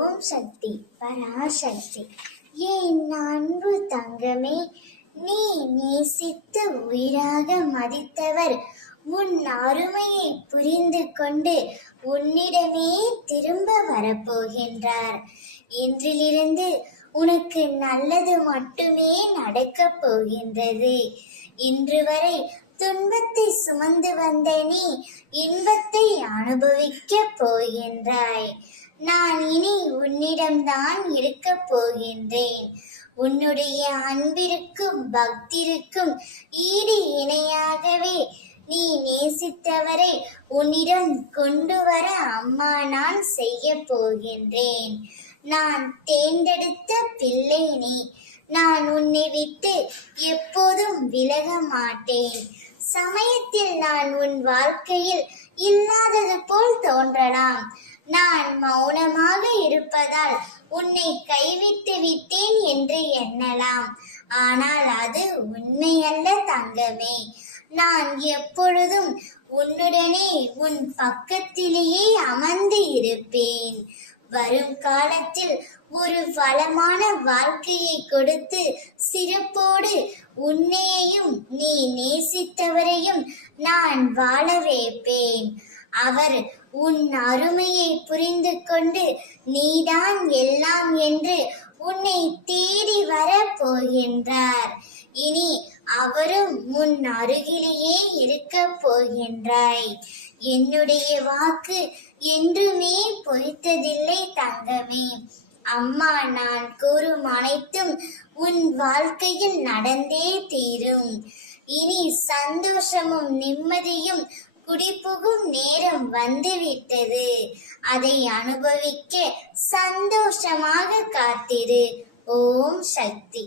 ஓம் சக்தி பராசக்தி. என் அன்பு தங்கமே, நீ நேசித்து உயிராக மதித்தவர் உன் அருமையை புரிந்து கொண்டு உன்னிடமே திரும்ப வரப்போகின்றார். இன்றிலிருந்து உனக்கு நல்லது மட்டுமே நடக்கப் போகின்றது. இன்று வரை துன்பத்தை சுமந்து வந்த நீ இன்பத்தை அனுபவிக்கப் போகின்றாய். நான் இனி உன்னிடம்தான் இருக்கப் போகின்றேன். உன்னுடைய அன்பிற்கும் பக்திற்கும் ஈடு இணையாகவே நீ நேசித்தவரை உன்னிடம் கொண்டு வர அம்மா நான் செய்ய போகின்றேன். நான் தேர்ந்தெடுத்த பிள்ளை நீ. நான் உன்னை விட்டு எப்போதும் விலக மாட்டேன். சமயத்தில் நான் உன் வாழ்க்கையில் இல்லாதது போல் தோன்றலாம். நான் மௌனமாக இருப்பதால் உன்னை கைவிட்டு விட்டேன் என்று எண்ணலாம். ஆனால் அது உண்மையல்ல தங்கமே. நான் எப்பொழுதும் உன்னுடனே உன் பக்கத்திலேயே அமர்ந்து இருப்பேன். வரும் காலத்தில் ஒரு வளமான வாழ்க்கையை கொடுத்து சிறப்போடு உன்னையையும் நீ நேசித்தவரையும் நான் வாழ வைப்பேன். அவர் உன் அருமையை புரிந்து கொண்டு நீதான் எல்லாம் என்று உன்னை தேடி வர போகின்றார். இனி அவரும் உன் அருகிலேயே இருக்க போகின்றாய். என்னுடைய வாக்கு என்றுமே பொய்த்ததில்லை தங்கமே. அம்மா நான் கூறும் அனைத்தும் உன் வாழ்க்கையில் நடந்தே தீரும். இனி சந்தோஷமும் நிம்மதியும் குடிபுகும் நேரம் வந்துவிட்டது. அதை அனுபவிக்க சந்தோஷமாக காத்திரு. ஓம் சக்தி.